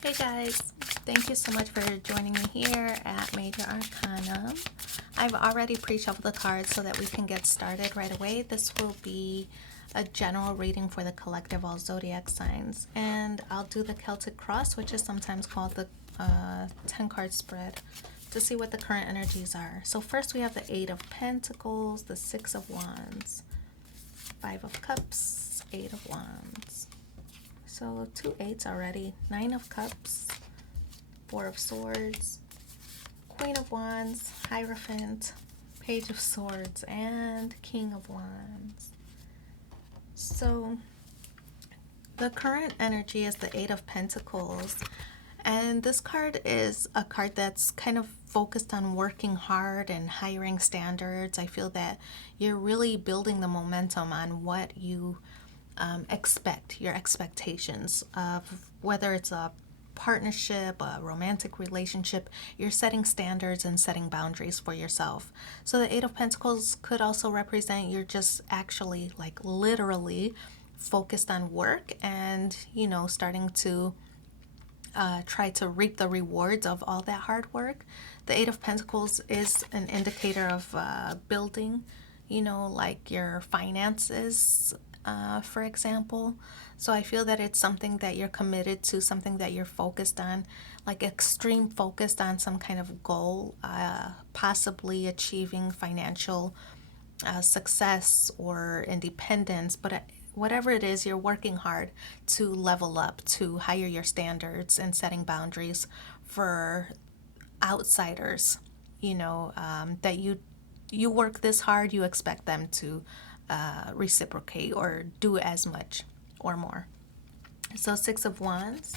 Hey guys, thank you so much for joining me here at Major Arcana. I've already pre-shuffled the cards so that we can get started right away. This will be a general reading for the collective all zodiac signs, and I'll do the Celtic cross, which is sometimes called the 10 card spread, to see what the current energies are. So first we have the 8 of Pentacles, the 6 of Wands, 5 of Cups, 8 of Wands. So 2 8s already. 9 of Cups, 4 of Swords, Queen of Wands, Hierophant, Page of Swords, and King of Wands. So the current energy is the 8 of Pentacles. And this card is a card that's kind of focused on working hard and hiring standards. I feel that you're really building the momentum on what you expect, your expectations of whether it's a partnership, a romantic relationship. You're setting standards and setting boundaries for yourself. So the 8 of Pentacles could also represent you're just actually, like, literally focused on work and, starting to try to reap the rewards of all that hard work. The 8 of Pentacles is an indicator of building, like your finances, for example. So I feel that it's something that you're committed to, something that you're focused on, like extreme focused on some kind of goal, possibly achieving financial success or independence. But whatever it is, you're working hard to level up, to higher your standards and setting boundaries for outsiders. That you work this hard, you expect them to reciprocate or do as much or more. So 6 of Wands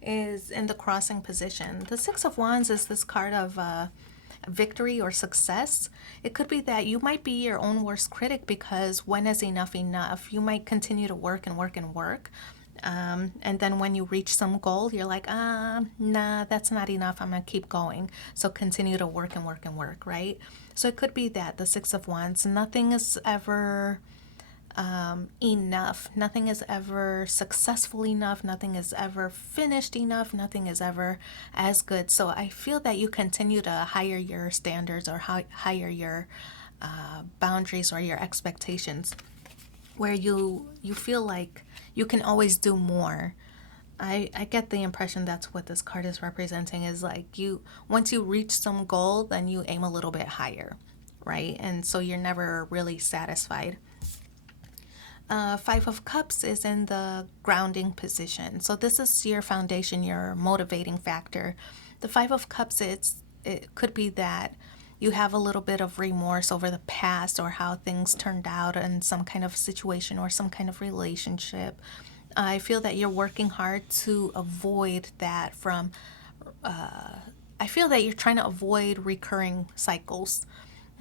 is in the crossing position. The 6 of Wands is this card of victory or success. It could be that you might be your own worst critic, because when is enough enough? You might continue to work and work and work. And then when you reach some goal, you're like, nah, that's not enough. I'm going to keep going. So continue to work and work and work, right? So it could be that the 6 of Wands, nothing is ever enough. Nothing is ever successful enough. Nothing is ever finished enough. Nothing is ever as good. So I feel that you continue to higher your standards or higher your boundaries or your expectations, where you feel like you can always do more. I get the impression that's what this card is representing, is like once you reach some goal, then you aim a little bit higher, right? And so you're never really satisfied. 5 of Cups is in the grounding position. So this is your foundation, your motivating factor. The 5 of Cups, it could be that you have a little bit of remorse over the past or how things turned out in some kind of situation or some kind of relationship. I feel that you're working hard to avoid that from, I feel that you're trying to avoid recurring cycles.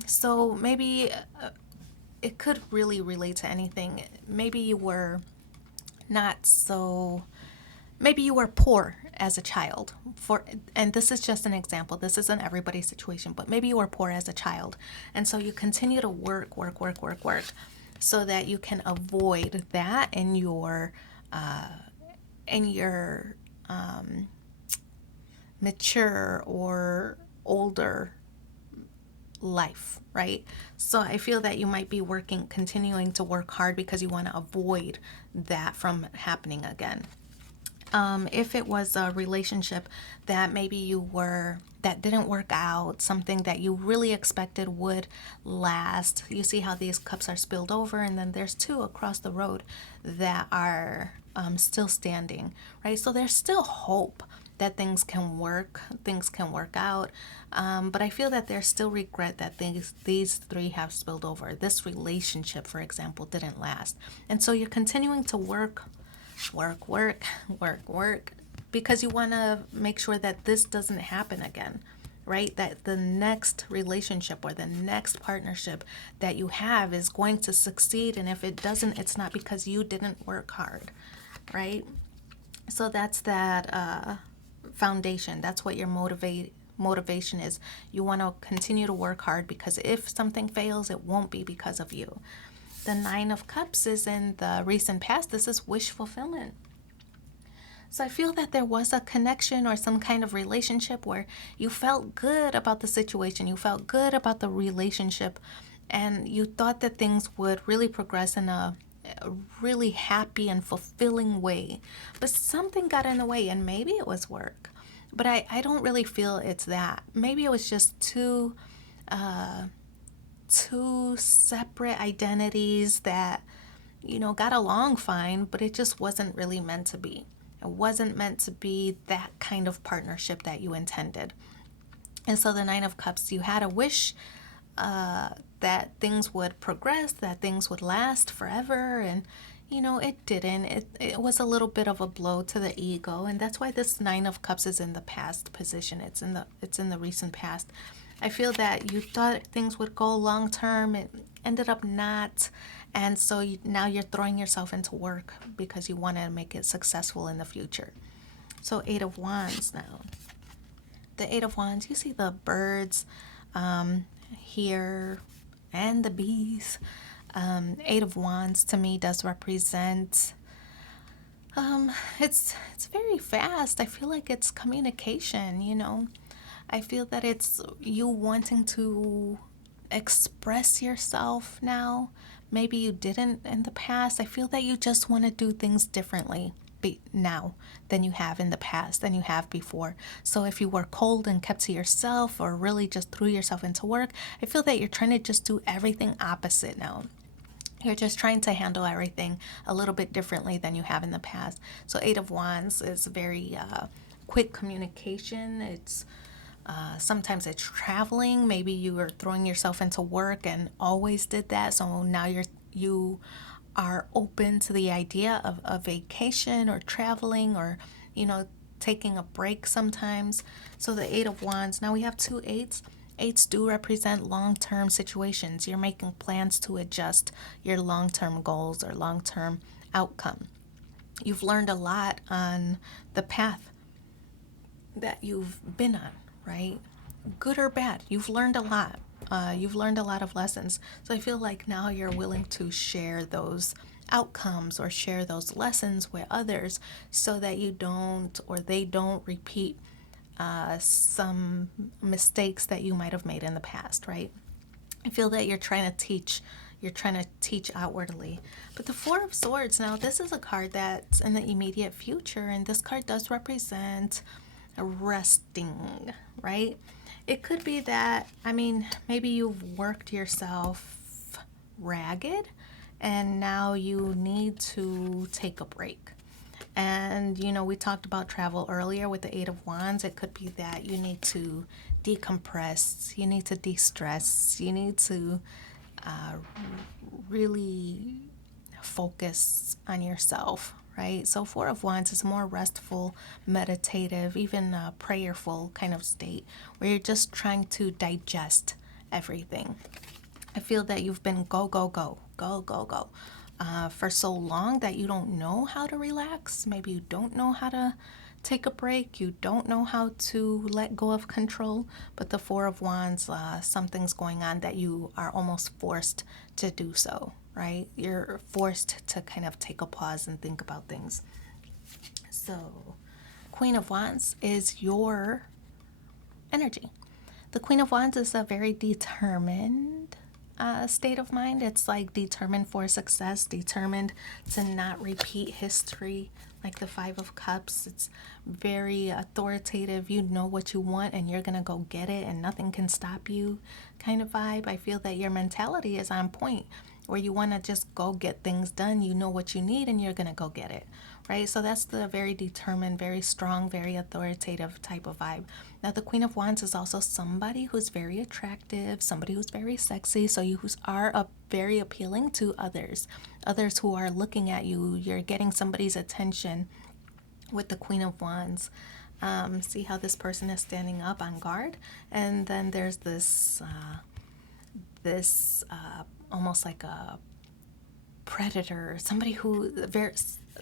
So maybe it could really relate to anything. Maybe you were not so, maybe you were poor as a child, and this is just an example, this isn't everybody's situation, but maybe you were poor as a child, and so you continue to work so that you can avoid that in your mature or older life, right? So I feel that you might be continuing to work hard because you want to avoid that from happening again. If it was a relationship that maybe that didn't work out, something that you really expected would last, you see how these cups are spilled over, and then there's 2 across the road that are still standing, right? So there's still hope that things can work out. But I feel that there's still regret that these 3 have spilled over. This relationship, for example, didn't last. And so you're continuing to work, because you want to make sure that this doesn't happen again, right? That the next relationship or the next partnership that you have is going to succeed. And if it doesn't, it's not because you didn't work hard, right? So that's that foundation. That's what your motivation is. You want to continue to work hard, because if something fails, it won't be because of you. The 9 of Cups is in the recent past. This is wish fulfillment. So I feel that there was a connection or some kind of relationship where you felt good about the situation, you felt good about the relationship, and you thought that things would really progress in a really happy and fulfilling way. But something got in the way, and maybe it was work. But I don't really feel it's that. Maybe it was just two separate identities that, got along fine, but it just wasn't really meant to be. It wasn't meant to be that kind of partnership that you intended. And so the Nine of Cups, you had a wish that things would progress, that things would last forever, and it didn't. It was a little bit of a blow to the ego, and that's why this Nine of Cups is in the past position. It's in the recent past. I feel that you thought things would go long term. It ended up not. And so now you're throwing yourself into work because you want to make it successful in the future. So, Eight of Wands now. The Eight of Wands, you see the birds here and the bees. Eight of Wands to me does represent it's very fast. I feel like it's communication. I feel that it's you wanting to express yourself now. Maybe you didn't in the past. I feel that you just want to do things differently now than you have in the past, than you have before. So if you were cold and kept to yourself or really just threw yourself into work, I feel that you're trying to just do everything opposite now. You're just trying to handle everything a little bit differently than you have in the past. So Eight of Wands is very quick communication. It's sometimes it's traveling. Maybe you are throwing yourself into work and always did that. So now you are open to the idea of a vacation or traveling or taking a break sometimes. So the Eight of Wands. Now we have two eights. Eights do represent long-term situations. You're making plans to adjust your long-term goals or long-term outcome. You've learned a lot on the path that you've been on, right? Good or bad, you've learned a lot. You've learned a lot of lessons. So I feel like now you're willing to share those outcomes or share those lessons with others so that you don't or they don't repeat some mistakes that you might have made in the past, right? I feel that you're trying to teach outwardly. But the Four of Swords, now this is a card that's in the immediate future, and this card does represent resting, right? It could be that, maybe you've worked yourself ragged and now you need to take a break. And, we talked about travel earlier with the Eight of Wands. It could be that you need to decompress, you need to de-stress, you need to really focus on yourself, right? So Four of Wands is more restful, meditative, even prayerful kind of state where you're just trying to digest everything. I feel that you've been go, go, go, go, go, go. For so long that you don't know how to relax. Maybe you don't know how to take a break. You don't know how to let go of control. But the Four of Wands, something's going on that you are almost forced to do so, right? You're forced to kind of take a pause and think about things. So, Queen of Wands is your energy. The Queen of Wands is a very determined state of mind. It's like determined for success, determined to not repeat history, like the Five of Cups. It's very authoritative. You know what you want and you're gonna go get it and nothing can stop you kind of vibe. I feel that your mentality is on point where you want to just go get things done. You know what you need and you're gonna go get it, right? So that's the very determined, very strong, very authoritative type of vibe. Now the Queen of Wands is also somebody who's very attractive, somebody who's very sexy, so you are very appealing to others who are looking at you. You're getting somebody's attention with the Queen of Wands. See how this person is standing up on guard, and then there's this almost like a predator, somebody who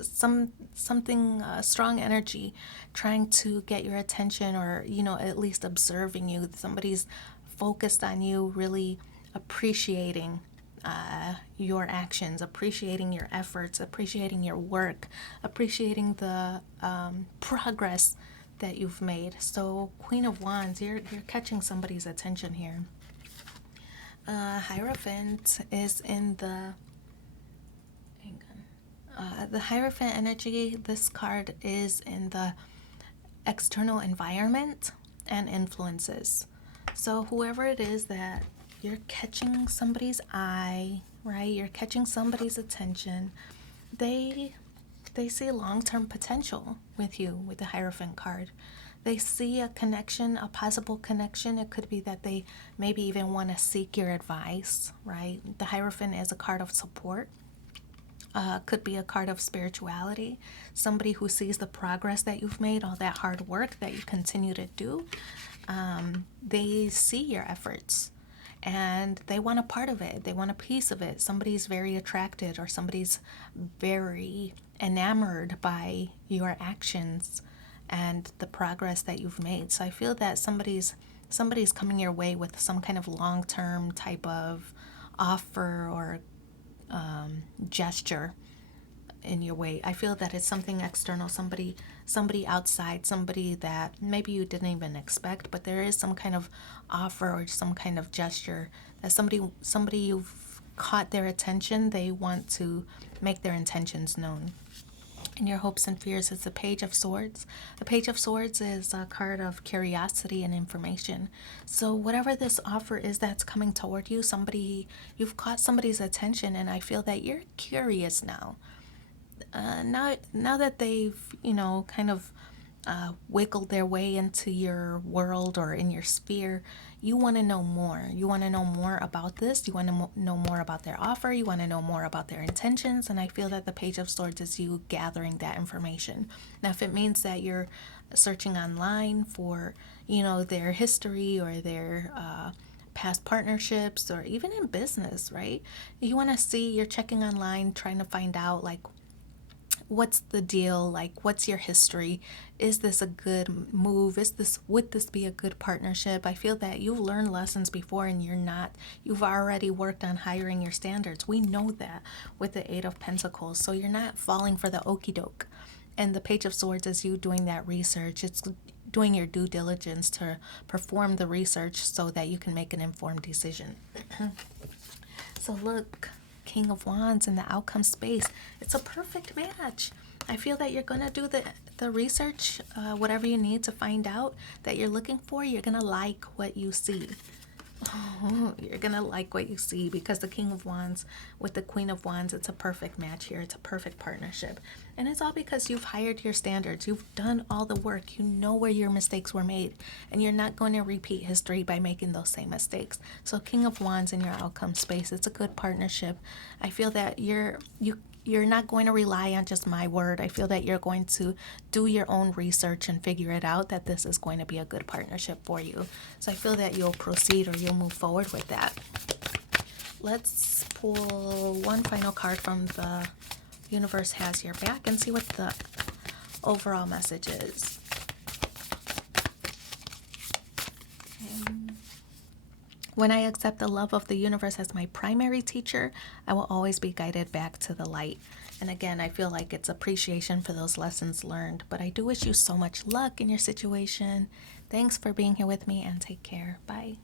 something strong energy trying to get your attention, or at least observing you. Somebody's focused on you, really appreciating your actions, appreciating your efforts, appreciating your work, appreciating the progress that you've made. So Queen of Wands, you're catching somebody's attention here. Hierophant is in the, hang on, the Hierophant energy. This card is in the external environment and influences. So whoever it is that you're catching somebody's eye, right? You're catching somebody's attention. They see long-term potential with you with the Hierophant card. They see a connection, a possible connection. It could be that they maybe even want to seek your advice, right? The Hierophant is a card of support. Could be a card of spirituality. Somebody who sees the progress that you've made, all that hard work that you continue to do. They see your efforts and they want a part of it. They want a piece of it. Somebody's very attracted or somebody's very enamored by your actions and the progress that you've made. So I feel that somebody's coming your way with some kind of long-term type of offer or gesture in your way. I feel that it's something external, somebody outside, somebody that maybe you didn't even expect, but there is some kind of offer or some kind of gesture that somebody you've caught their attention. They want to make their intentions known. And your hopes and fears is the Page of Swords. The Page of Swords is a card of curiosity and information. So whatever this offer is that's coming toward you, you've caught somebody's attention, and I feel that you're curious now. Now that they've, kind of wiggled their way into your world or in your sphere, you want to know more. You want to know more about this. You want to know more about their offer. You want to know more about their intentions. And I feel that the Page of Swords is you gathering that information. Now, if it means that you're searching online for, their history or their past partnerships or even in business, right? You want to see, you're checking online, trying to find out, like, what's the deal? Like, what's your history? Is this a good move? Would this be a good partnership? I feel that you've learned lessons before and you've already worked on hiring your standards. We know that with the Eight of Pentacles. So you're not falling for the okie doke. And the Page of Swords is you doing that research. It's doing your due diligence to perform the research so that you can make an informed decision. So look, King of Wands in the outcome space. It's a perfect match. I feel that you're going to do the research, whatever you need to find out that you're looking for. You're going to like what you see. You're going to like what you see because the King of Wands with the Queen of Wands, it's a perfect match here. It's a perfect partnership. And it's all because you've hired your standards. You've done all the work. You know where your mistakes were made. And you're not going to repeat history by making those same mistakes. So King of Wands in your outcome space, it's a good partnership. I feel that you're not going to rely on just my word. I feel that you're going to do your own research and figure it out that this is going to be a good partnership for you. So I feel that you'll proceed or you'll move forward with that. Let's pull one final card from the universe has your back and see what the overall message is. When I accept the love of the universe as my primary teacher, I will always be guided back to the light. And again, I feel like it's appreciation for those lessons learned. But I do wish you so much luck in your situation. Thanks for being here with me and take care. Bye.